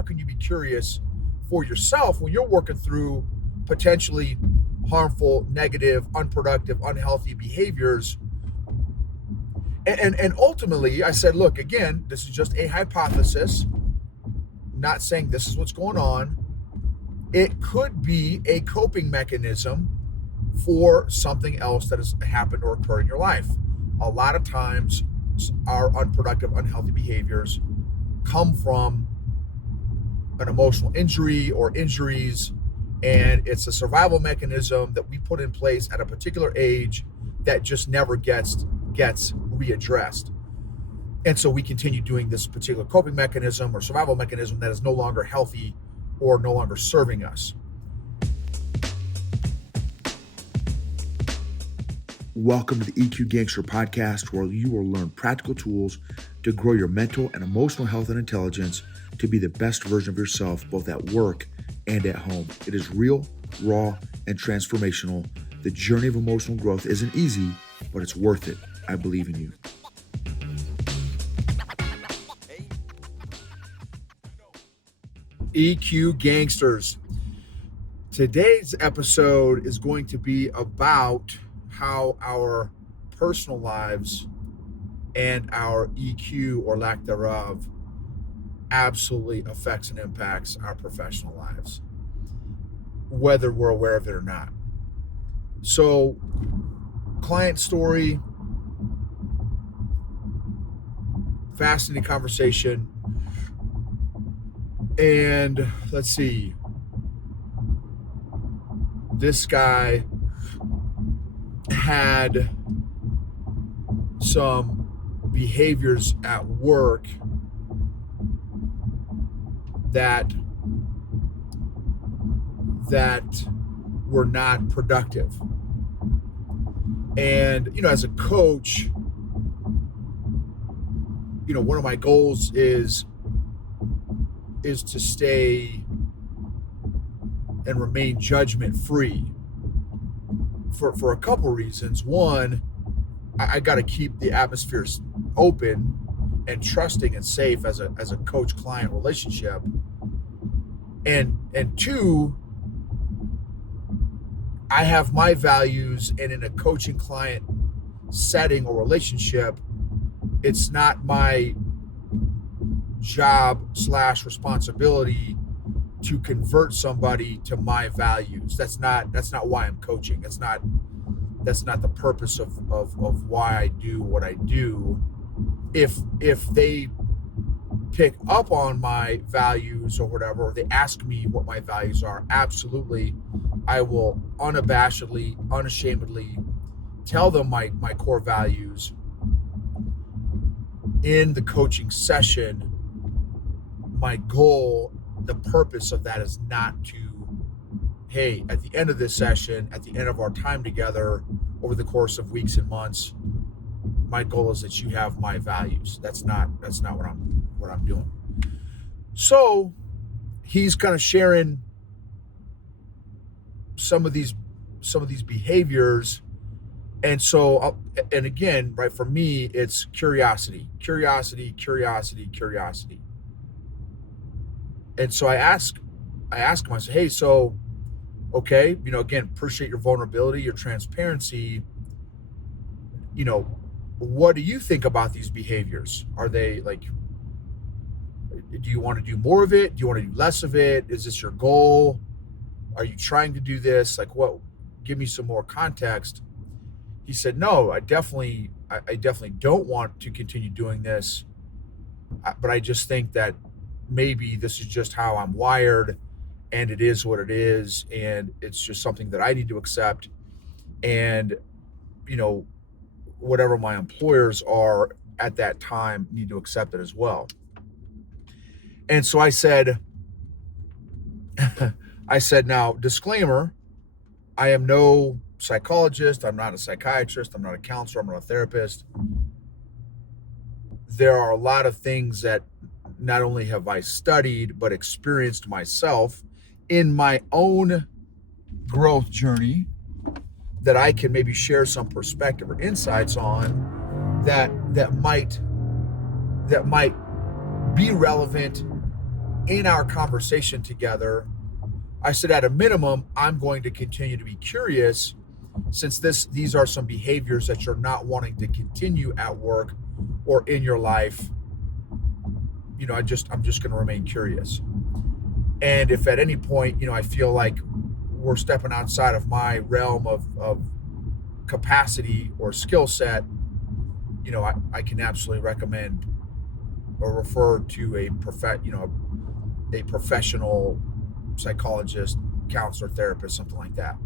how can you be curious for yourself when you're working through potentially harmful, negative, unproductive, unhealthy behaviors? And ultimately, I said, look, again, this is just a hypothesis, not saying this is what's going on. It could be a coping mechanism for something else that has happened or occurred in your life. A lot of times, our unproductive, unhealthy behaviors come from an emotional injury or injuries, and it's a survival mechanism that we put in place at a particular age that just never gets readdressed. And so we continue doing this particular coping mechanism or survival mechanism that is no longer healthy or no longer serving us. Welcome to the EQ Gangster podcast, where you will learn practical tools to grow your mental and emotional health and intelligence to be the best version of yourself, both at work and at home. It is real, raw, and transformational. The journey of emotional growth isn't easy, but it's worth it. I believe in you. EQ Gangsters. Today's episode is going to be about how our personal lives and our EQ, or lack thereof, absolutely affects and impacts our professional lives, whether we're aware of it or not. So, client story, fascinating conversation, and let's see, this guy had some behaviors at work that were not productive. And, as a coach, one of my goals is to stay and remain judgment free for a couple reasons. One, I got to keep the atmosphere open and trusting and safe as a coach-client relationship. And two, I have my values, and in a coaching client setting or relationship, it's not my job / responsibility to convert somebody to my values. That's not why I'm coaching. That's not the purpose of why I do what I do. If they pick up on my values or whatever, or they ask me what my values are, absolutely, I will unabashedly, unashamedly tell them my core values in the coaching session. My goal, the purpose of that, is not to, hey, at the end of this session, at the end of our time together over the course of weeks and months, my goal is that you have my values. That's not what I'm doing. So he's kind of sharing some of these behaviors. And so, and again, right, for me, it's curiosity. And so I ask him, I say, hey, so, okay, again, appreciate your vulnerability, your transparency. What do you think about these behaviors? Are they like, do you want to do more of it? Do you want to do less of it? Is this your goal? Are you trying to do this? Like, what? Give me some more context. He said, no, I definitely don't want to continue doing this. But I just think that maybe this is just how I'm wired, and it is what it is, and it's just something that I need to accept. And, whatever my employers are at that time need to accept it as well. And so I said, now, disclaimer, I am no psychologist. I'm not a psychiatrist. I'm not a counselor. I'm not a therapist. There are a lot of things that not only have I studied, but experienced myself in my own growth journey that I can maybe share some perspective or insights on that might be relevant in our conversation together, I said, at a minimum, I'm going to continue to be curious, since these are some behaviors that you're not wanting to continue at work or in your life. I'm just going to remain curious. And if at any point, I feel like we're stepping outside of my realm of capacity or skill set, I can absolutely recommend or refer to a professional psychologist, counselor, therapist, something like that.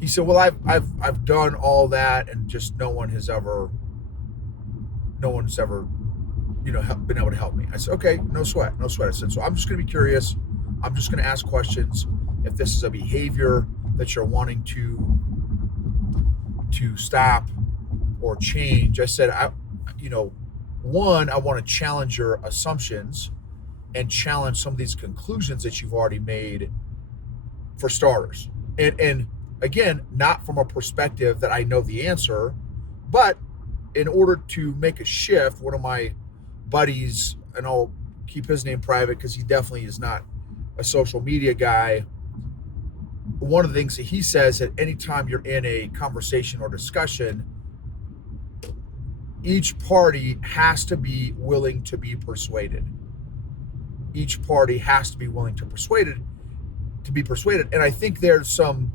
He said, well, I've done all that, and just no one's ever been able to help me. I said, okay, no sweat. I said, so I'm just going to be curious. I'm just going to ask questions. If this is a behavior that you're wanting to stop or change, I said, I want to challenge your assumptions and challenge some of these conclusions that you've already made, for starters. And again, not from a perspective that I know the answer, but in order to make a shift, one of my buddies, and I'll keep his name private because he definitely is not a social media guy, one of the things that he says, that anytime you're in a conversation or discussion, each party has to be willing to be persuaded. Each party has to be willing to be persuaded. And I think there's some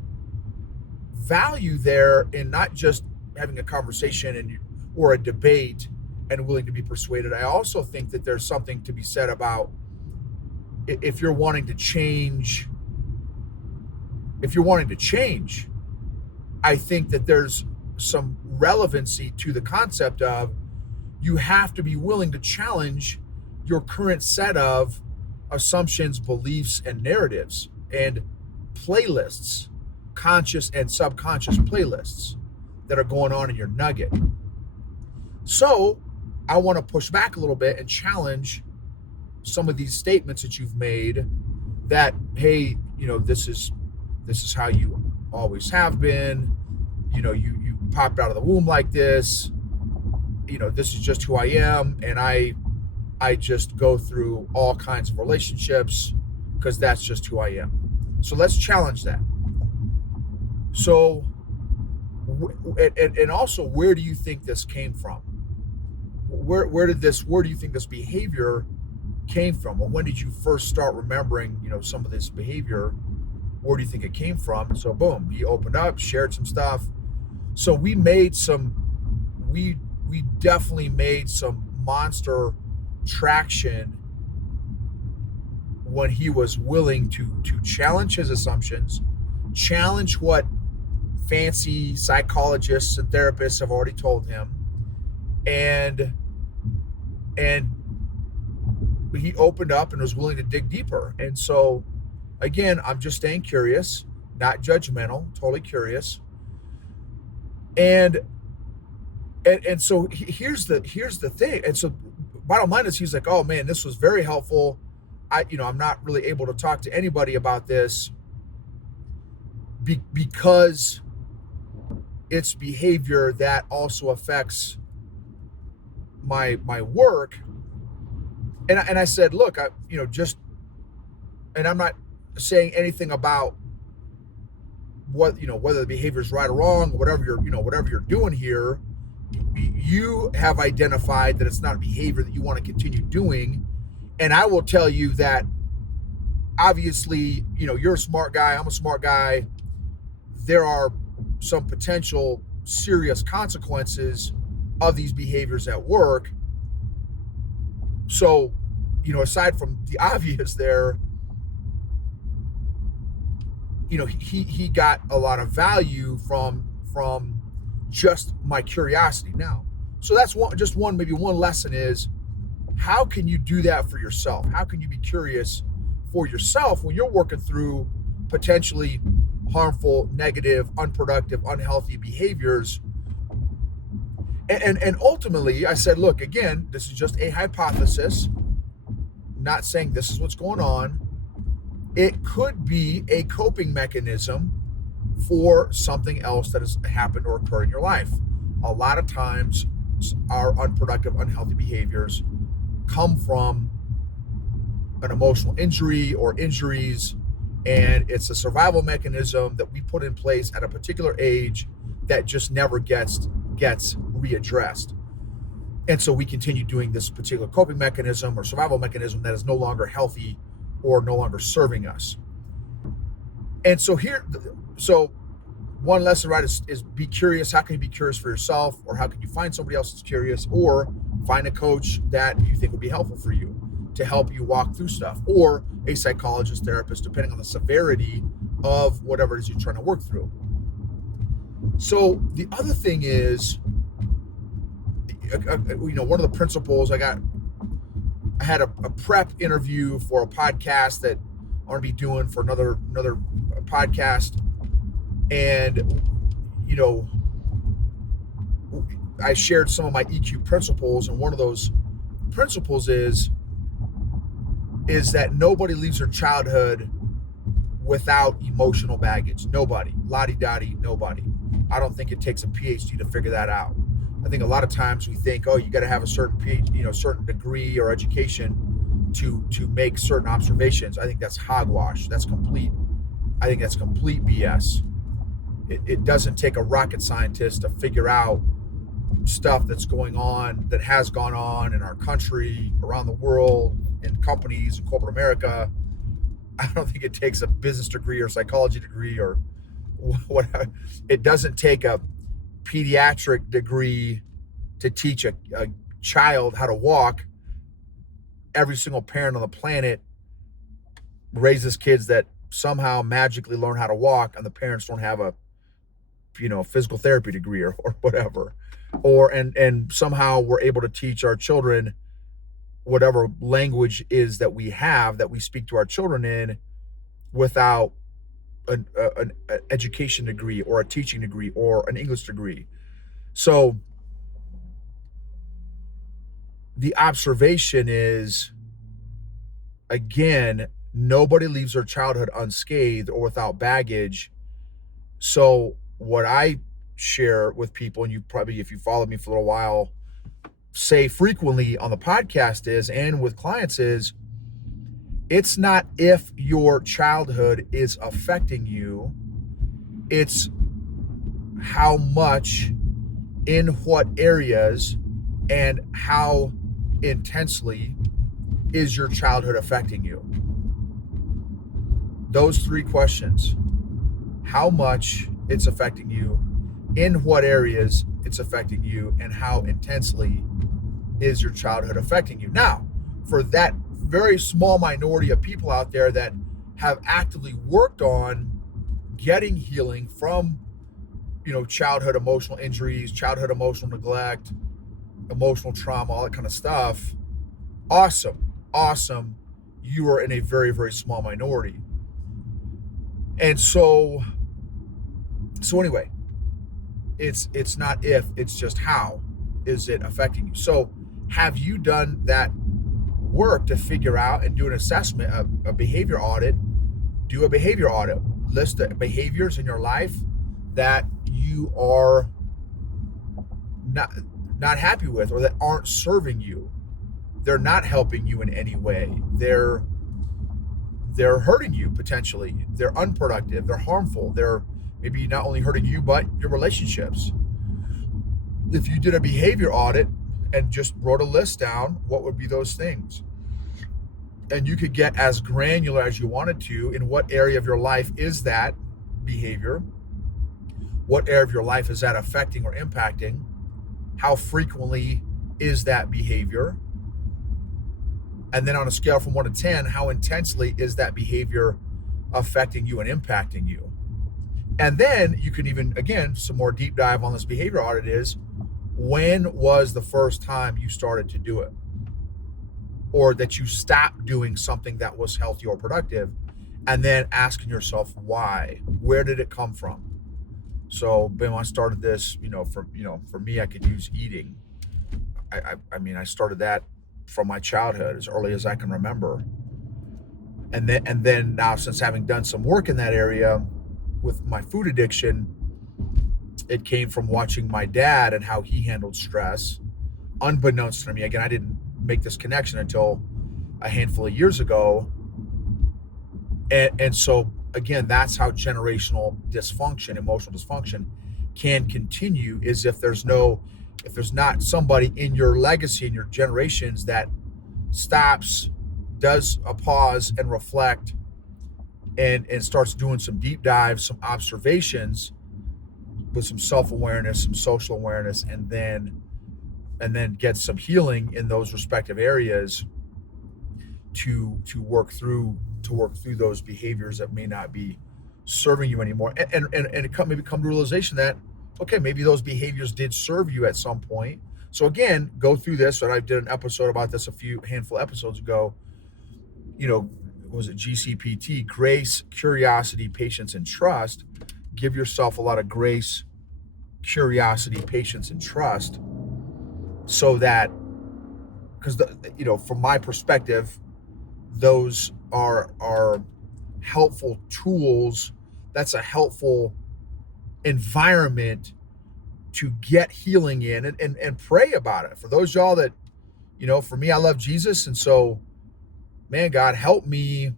value there in not just having a conversation or a debate and willing to be persuaded. I also think that there's something to be said about, if you're wanting to change, I think that there's some relevancy to the concept of, you have to be willing to challenge your current set of assumptions, beliefs, and narratives, and playlists, conscious and subconscious playlists that are going on in your nugget. So I want to push back a little bit and challenge some of these statements that you've made, that, hey, this is how you always have been. You popped out of the womb like this. This is just who I am, and I just go through all kinds of relationships because that's just who I am. So let's challenge that. So, and also, where do you think this came from? Where do you think this behavior came from? Or when did you first start remembering, some of this behavior? Where do you think it came from? So boom, he opened up, shared some stuff. So we definitely made some monster traction when he was willing to challenge his assumptions, challenge what fancy psychologists and therapists have already told him, and he opened up and was willing to dig deeper. And so, again, I'm just staying curious, not judgmental, totally curious. And so here's the thing. And so bottom line is, he's like, oh man, this was very helpful. I'm not really able to talk to anybody about this because it's behavior that also affects my work. And I said, look, and I'm not saying anything about what, whether the behavior is right or wrong, whatever you're doing here. You have identified that it's not a behavior that you want to continue doing. And I will tell you that, obviously, you're a smart guy, I'm a smart guy. There are some potential serious consequences of these behaviors at work. So, aside from the obvious there, he got a lot of value from just my curiosity. Now, so that's maybe one lesson is, how can you do that for yourself? How can you be curious for yourself when you're working through potentially harmful, negative, unproductive, unhealthy behaviors? And ultimately, I said, look, again, this is just a hypothesis, not saying this is what's going on. It could be a coping mechanism for something else that has happened or occurred in your life. A lot of times, our unproductive, unhealthy behaviors come from an emotional injury or injuries, and it's a survival mechanism that we put in place at a particular age that just never gets readdressed. And so we continue doing this particular coping mechanism or survival mechanism that is no longer healthy or no longer serving us. And so one lesson, right, is be curious. How can you be curious for yourself, or how can you find somebody else that's curious, or find a coach that you think would be helpful for you to help you walk through stuff, or a psychologist, therapist, depending on the severity of whatever it is you're trying to work through. So the other thing is, one of the principles I had a prep interview for a podcast that I want to be doing for another podcast. And, I shared some of my EQ principles, and one of those principles is that nobody leaves their childhood without emotional baggage. Nobody. La-di-da-di, nobody. I don't think it takes a PhD to figure that out. I think a lot of times we think, oh, you got to have a certain PhD, certain degree or education to make certain observations. I think that's hogwash. I think that's complete BS. It doesn't take a rocket scientist to figure out stuff that's going on, that has gone on in our country, around the world, in companies, in corporate America. I don't think it takes a business degree or psychology degree or whatever. It doesn't take a pediatric degree to teach a child how to walk. Every single parent on the planet raises kids that somehow magically learn how to walk, and the parents don't have a physical therapy degree or whatever, and somehow we're able to teach our children whatever language is that we speak to our children in without an education degree or a teaching degree or an English degree. So the observation is, again, nobody leaves their childhood unscathed or without baggage. So what I share with people, and you probably, if you followed me for a little while, say frequently on the podcast and with clients is, it's not if your childhood is affecting you, it's how much, in what areas, and how intensely is your childhood affecting you. Those three questions: how much it's affecting you, in what areas it's affecting you, and how intensely is your childhood affecting you. Now, for that very small minority of people out there that have actively worked on getting healing from, childhood emotional injuries, childhood emotional neglect, emotional trauma, all that kind of stuff, awesome. You are in a very, very small minority. And so anyway, it's not if, it's just how is it affecting you. So have you done that work to figure out and do an assessment, a behavior audit? Do a behavior audit. List the behaviors in your life that you are not happy with, or that aren't serving you. They're not helping you in any way. They're hurting you potentially. They're unproductive. They're harmful. They're maybe not only hurting you, but your relationships. If you did a behavior audit and just wrote a list down, what would be those things? And you could get as granular as you wanted to in what area of your life is that behavior, what area of your life is that affecting or impacting, how frequently is that behavior, and then on a scale from 1 to 10, how intensely is that behavior affecting you and impacting you. And then you can even, again, some more deep dive on this behavior audit is, when was the first time you started to do it? Or that you stopped doing something that was healthy or productive, and then asking yourself why. Where did it come from? So, when I started this, for me, I could use eating. I started that from my childhood, as early as I can remember. And then now, since having done some work in that area with my food addiction, it came from watching my dad and how he handled stress. Unbeknownst to me, again, I didn't make this connection until a handful of years ago. And so again, that's how generational dysfunction, emotional dysfunction can continue, is if there's not somebody in your legacy, in your generations, that stops, does a pause and reflect, and starts doing some deep dives, some observations with some self-awareness, some social awareness, and then get some healing in those respective areas to work through those behaviors that may not be serving you anymore, and maybe come to realization that, okay, maybe those behaviors did serve you at some point. So again, go through this. And I did an episode about this handful episodes ago. Was it GCPT? Grace, curiosity, patience, and trust. Give yourself a lot of grace, curiosity, patience, and trust, so that, because from my perspective, those are helpful tools. That's a helpful environment to get healing in, and pray about it. For those y'all that, for me, I love Jesus. And so, man, God, help me,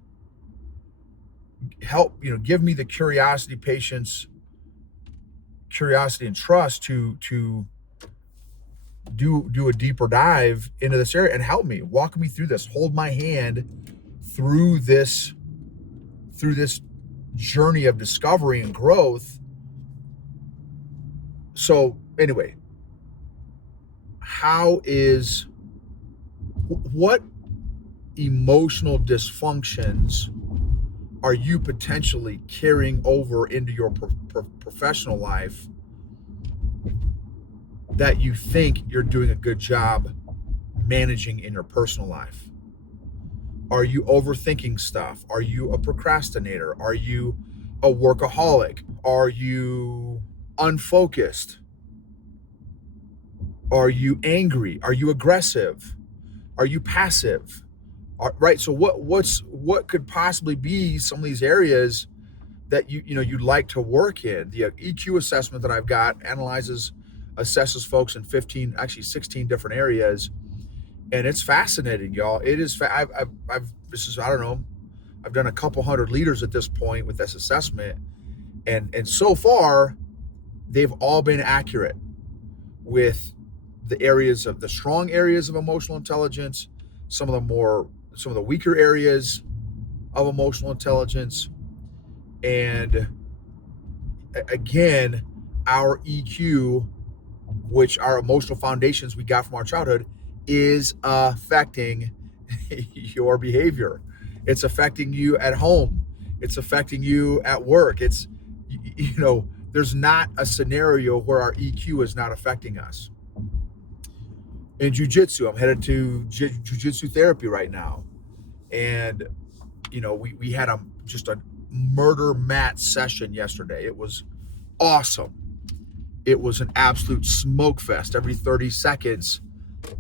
give me the curiosity, patience, and trust to do a deeper dive into this area, and help me, walk me through this, hold my hand through this journey of discovery and growth. So anyway, what emotional dysfunctions are you potentially carrying over into your professional life that you think you're doing a good job managing in your personal life? Are you overthinking stuff? Are you a procrastinator? Are you a workaholic? Are you unfocused? Are you angry? Are you aggressive? Are you passive? Right. So what could possibly be some of these areas that you'd like to work in? The EQ assessment that I've got assesses folks in 16 different areas, and it's fascinating, y'all. It is. I've I don't know. I've done a couple hundred leaders at this point with this assessment, and so far, they've all been accurate with the strong areas of emotional intelligence, some of the weaker areas of emotional intelligence, and again, our EQ, which our emotional foundations we got from our childhood, is affecting your behavior. It's affecting you at home. It's affecting you at work. It's, there's not a scenario where our EQ is not affecting us. In jiu-jitsu, I'm headed to jiu-jitsu therapy right now. And, we had just a murder mat session yesterday. It was awesome. It was an absolute smoke fest. Every 30 seconds,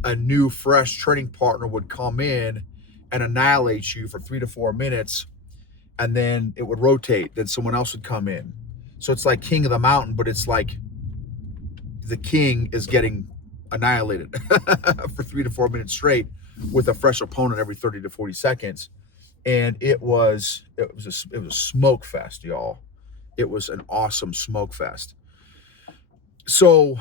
a new, fresh training partner would come in and annihilate you for 3 to 4 minutes, and then it would rotate. Then someone else would come in. So it's like King of the Mountain, but it's like the king is getting annihilated for 3 to 4 minutes straight with a fresh opponent every 30 to 40 seconds. And it was a smoke fest, y'all. It was an awesome smoke fest. So,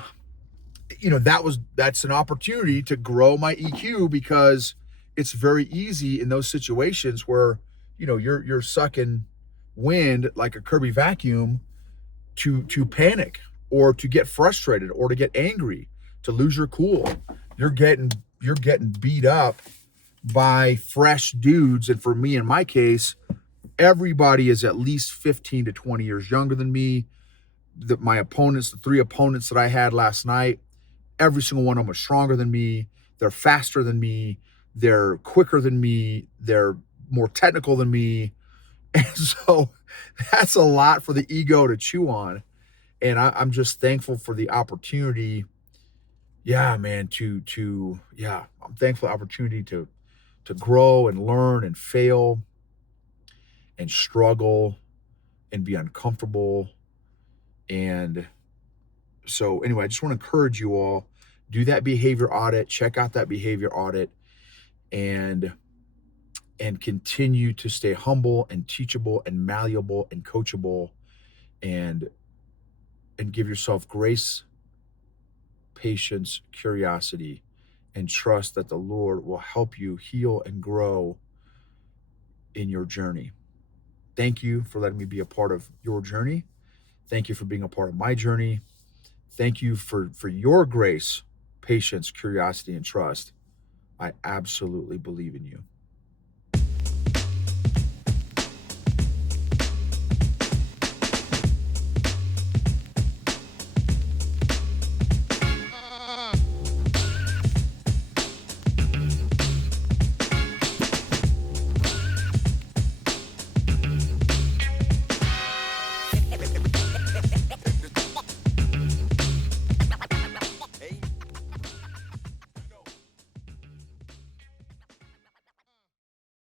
that's an opportunity to grow my EQ, because it's very easy in those situations where, you're sucking wind like a Kirby vacuum to panic, or to get frustrated, or to get angry, to lose your cool. You're getting beat up by fresh dudes. And for me, in my case, everybody is at least 15 to 20 years younger than me. My opponents, the 3 opponents that I had last night, every single one of them was stronger than me. They're faster than me. They're quicker than me. They're more technical than me. And so that's a lot for the ego to chew on. And I'm just thankful for the opportunity. Yeah, man, I'm thankful for the opportunity to grow and learn and fail and struggle and be uncomfortable. And so anyway, I just want to encourage you all, do that behavior audit, check out that behavior audit, and and continue to stay humble and teachable and malleable and coachable, and give yourself grace, patience, curiosity, and trust that the Lord will help you heal and grow in your journey. Thank you for letting me be a part of your journey. Thank you for being a part of my journey. Thank you for your grace, patience, curiosity, and trust. I absolutely believe in you.